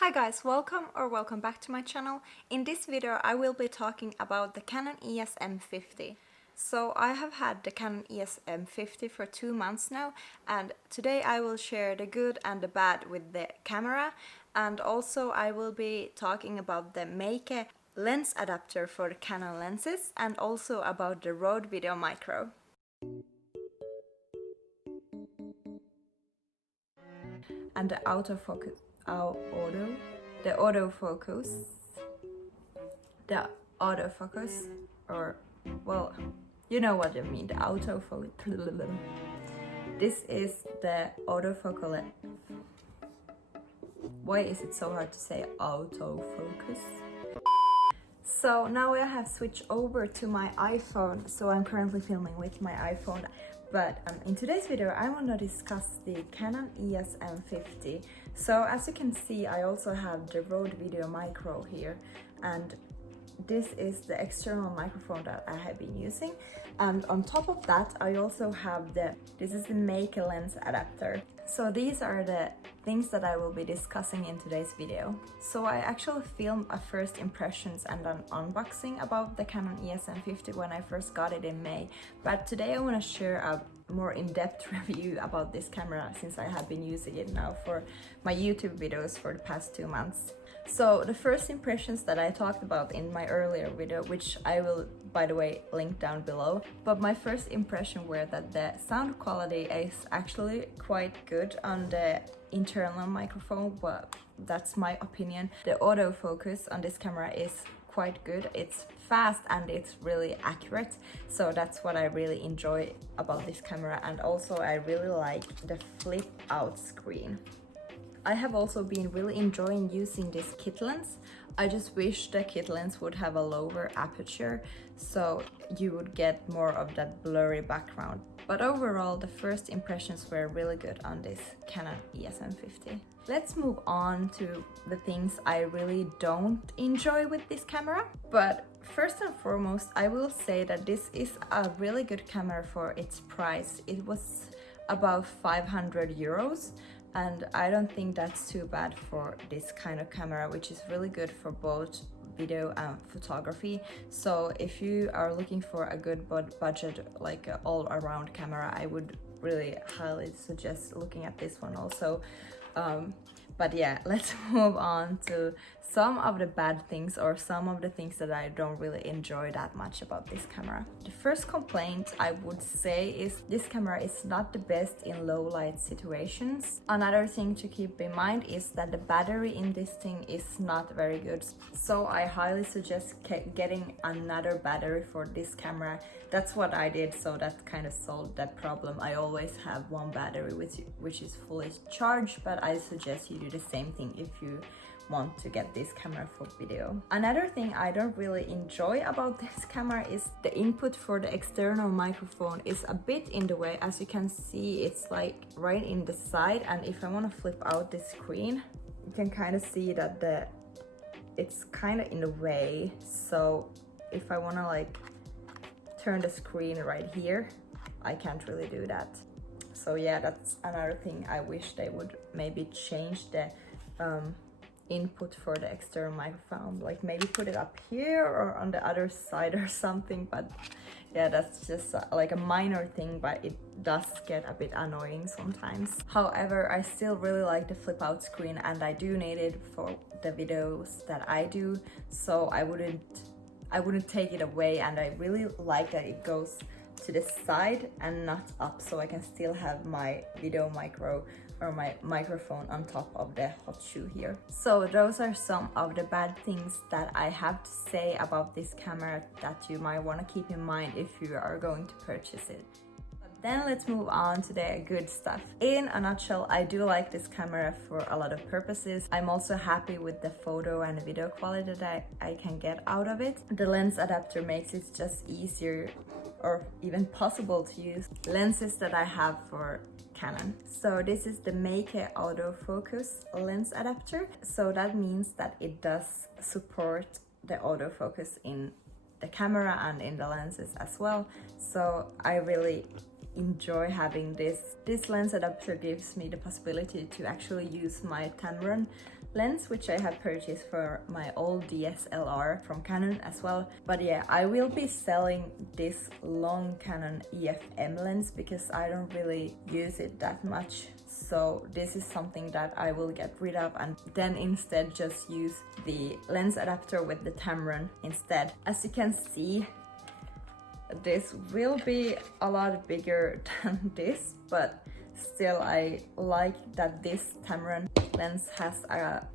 Hi guys, welcome back to my channel. In this video I will be talking about the Canon EOS M50. So I have had the Canon EOS M50 for 2 months now, and today I will share the good and the bad with the camera, and also I will be talking about the Meike lens adapter for the Canon lenses and also about the Rode VideoMicro. And the autofocus, the autofocus, or well, you know what I mean, the autofocus. This is the autofocal. Why is it so hard to say autofocus? So now I have switched over to my iPhone, so I'm currently filming with my iPhone. But in today's video I want to discuss the Canon EOS M50. So as you can see, I also have the Rode VideoMicro here, and this is the external microphone that I have been using. And on top of that I also have this is the Meike Lens Adapter. So these are the things that I will be discussing in today's video. So I actually filmed a first impressions and an unboxing about the Canon EOS M50 when I first got it in May. But today I want to share a more in-depth review about this camera, since I have been using it now for my YouTube videos for the past 2 months. So the first impressions that I talked about in my earlier video, which I will, by the way, link down below, but my first impression were that the sound quality is actually quite good on the internal microphone. Well, that's my opinion. The autofocus on this camera is quite good. It's fast and it's really accurate, so that's what I really enjoy about this camera. And also I really like the flip out screen. I have also been really enjoying using this kit lens. I just wish the kit lens would have a lower aperture, so you would get more of that blurry background. But overall, the first impressions were really good on this Canon EOS M50. Let's move on to the things I really don't enjoy with this camera. But first and foremost, I will say that this is a really good camera for its price. It was about 500 euros. And I don't think that's too bad for this kind of camera, which is really good for both video and photography. So if you are looking for a good budget, like all-around camera, I would really highly suggest looking at this one also. But yeah, let's move on to some of the bad things, or some of the things that I don't really enjoy that much about this camera. The first complaint I would say is this camera is not the best in low light situations. Another thing to keep in mind is that the battery in this thing is not very good. So I highly suggest getting another battery for this camera. That's what I did, so that kind of solved that problem. I always have one battery which is fully charged, but I suggest you do the same thing if you want to get this camera for video. Another thing I don't really enjoy about this camera is the input for the external microphone is a bit in the way. As you can see, it's like right in the side, and if I want to flip out the screen, you can kind of see that it's kind of in the way. So if I want to like turn the screen right here, I can't really do that. So yeah, that's another thing. I wish they would maybe change the input for the external microphone, like maybe put it up here or on the other side or something. But yeah, that's just like a minor thing, but it does get a bit annoying sometimes. However, I still really like the flip out screen, and I do need it for the videos that I do, so I wouldn't take it away. And I really like that it goes to the side and not up, so I can still have my VideoMicro or my microphone on top of the hot shoe here. So those are some of the bad things that I have to say about this camera that you might want to keep in mind if you are going to purchase it. Then let's move on to the good stuff. In a nutshell, I do like this camera for a lot of purposes. I'm also happy with the photo and video quality that I can get out of it. The lens adapter makes it just easier or even possible to use lenses that I have for Canon. So this is the Meike Autofocus Lens Adapter. So that means that it does support the autofocus in the camera and in the lenses as well. So I really enjoy having this. This lens adapter gives me the possibility to actually use my Tamron lens, which I have purchased for my old DSLR from Canon as well. But yeah, I will be selling this long Canon EF M lens because I don't really use it that much. So this is something that I will get rid of and then instead just use the lens adapter with the Tamron instead. As you can see, this will be a lot bigger than this, but still I like that this Tamron lens has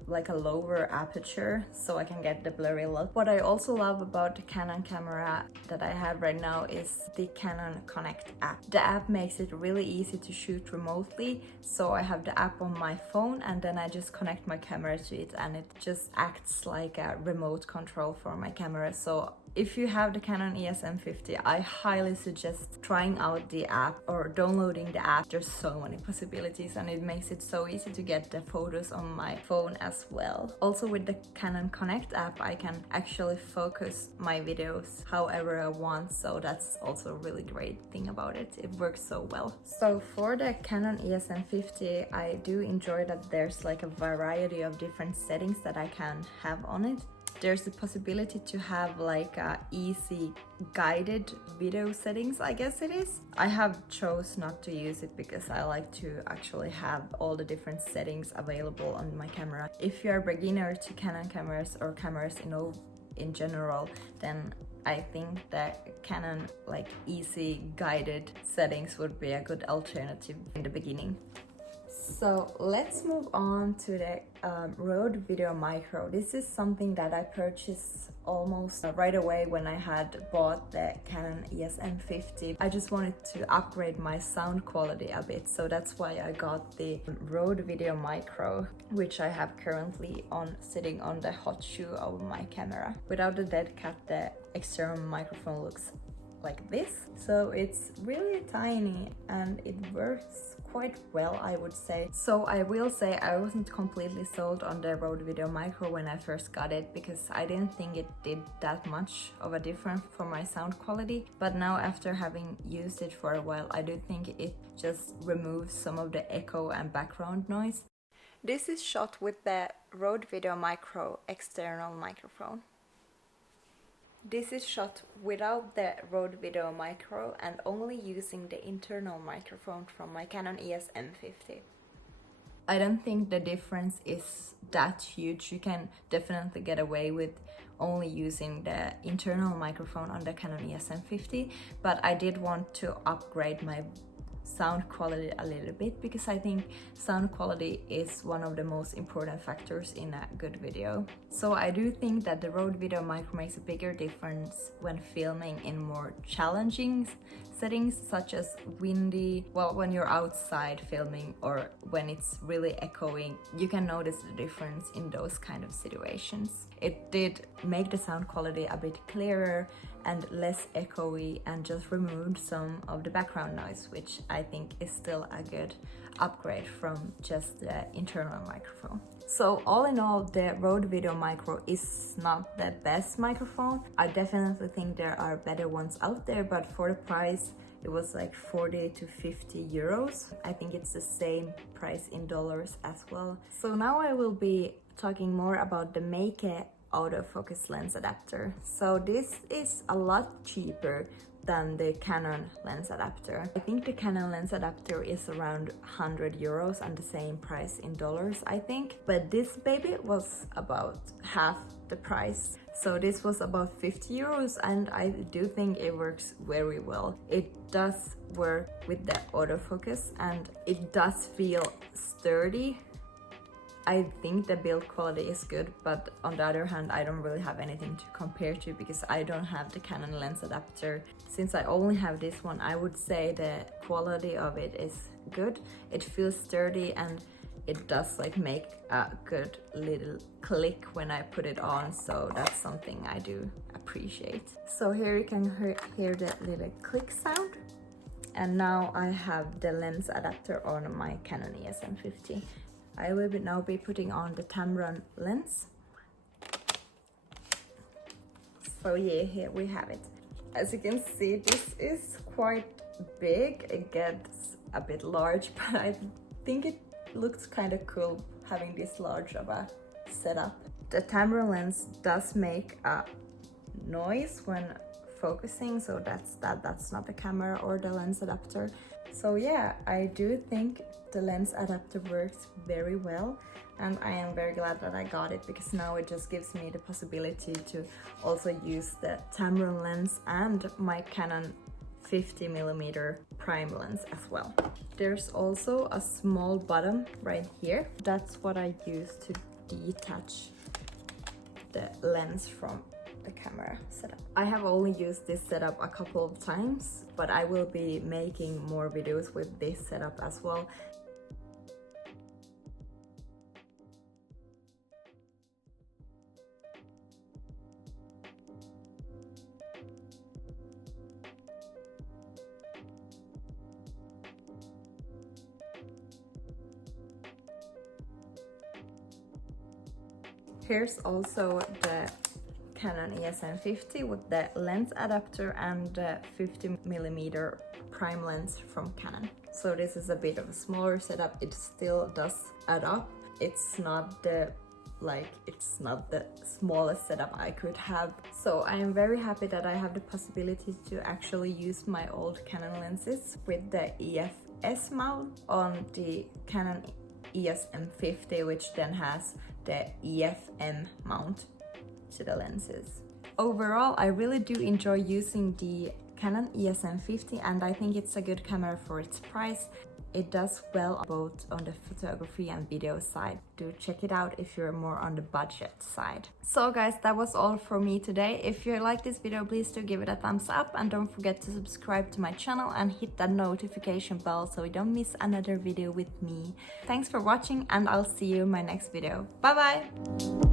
like a lower aperture so I can get the blurry look. What I also love about the Canon camera that I have right now is the Canon Connect app. The app makes it really easy to shoot remotely, so I have the app on my phone and then I just connect my camera to it and it just acts like a remote control for my camera. So if you have the Canon EOS M50, I highly suggest trying out the app or downloading the app. There's so many possibilities and it makes it so easy to get the photos on my phone as well. Also with the Canon Connect app, I can actually focus my videos however I want, so that's also a really great thing about it. It works so well. So for the Canon EOS M50, I do enjoy that there's like a variety of different settings that I can have on it. There's the possibility to have like a easy guided video settings, I guess it is. I have chose not to use it because I like to actually have all the different settings available on my camera. If you're a beginner to Canon cameras or cameras in general, then I think that Canon like easy guided settings would be a good alternative in the beginning. So let's move on to the Rode VideoMicro. This is something that I purchased almost right away when I had bought the Canon EOS M50. I just wanted to upgrade my sound quality a bit, so that's why I got the Rode VideoMicro, which I have currently sitting on the hot shoe of my camera. Without the dead cat, the external microphone looks like this. So it's really tiny and it works quite well, I would say. So I will say I wasn't completely sold on the Rode VideoMicro when I first got it because I didn't think it did that much of a difference for my sound quality. But now after having used it for a while, I do think it just removes some of the echo and background noise. This is shot with the Rode VideoMicro external microphone. This is shot without the Rode VideoMicro and only using the internal microphone from my Canon EOS M50. I don't think the difference is that huge. You can definitely get away with only using the internal microphone on the Canon EOS M50, but I did want to upgrade my sound quality a little bit because I think sound quality is one of the most important factors in a good video. So I do think that the Rode VideoMicro makes a bigger difference when filming in more challenging settings such as windy, well, when you're outside filming or when it's really echoing. You can notice the difference in those kind of situations. It did make the sound quality a bit clearer and less echoey and just removed some of the background noise, which I think is still a good upgrade from just the internal microphone. So all in all, the Rode VideoMicro is not the best microphone. I definitely think there are better ones out there, but for the price, it was like 40 to 50 euros. I think it's the same price in dollars as well. So now I will be talking more about the Meike Autofocus Lens Adapter. So this is a lot cheaper than the Canon lens adapter. I think the Canon lens adapter is around 100 euros and the same price in dollars, I think. But this baby was about half the price. So this was about 50 euros and I do think it works very well. It does work with the autofocus and it does feel sturdy. I think the build quality is good, but on the other hand, I don't really have anything to compare to because I don't have the Canon lens adapter. Since I only have this one, I would say the quality of it is good. It feels sturdy and it does like make a good little click when I put it on, so that's something I do appreciate. So here you can hear the little click sound. And now I have the lens adapter on my Canon EOS M50. I will now be putting on the Tamron lens. So yeah, here we have it. As you can see, this is quite big. It gets a bit large, but I think it looks kind of cool having this large of a setup. The camera lens does make a noise when focusing, so that's not the camera or the lens adapter. So yeah, I do think the lens adapter works very well, and I am very glad that I got it, because now it just gives me the possibility to also use the Tamron lens and my Canon 50mm prime lens as well. There's also a small button right here. That's what I use to detach the lens from the camera setup. I have only used this setup a couple of times, but I will be making more videos with this setup as well. Here's also the Canon EOS M50 with the lens adapter and the 50mm prime lens from Canon. So this is a bit of a smaller setup. It still does add up. It's not the smallest setup I could have. So I am very happy that I have the possibility to actually use my old Canon lenses with the EFS mount on the Canon EOS M50, which then has the EFM mount to the lenses. Overall, I really do enjoy using the Canon EOS M50, and I think it's a good camera for its price. It does well both on the photography and video side. Do check it out if you're more on the budget side. So guys, that was all for me today. If you like this video, please do give it a thumbs up, and don't forget to subscribe to my channel and hit that notification bell so you don't miss another video with me. Thanks for watching, and I'll see you in my next video. Bye bye!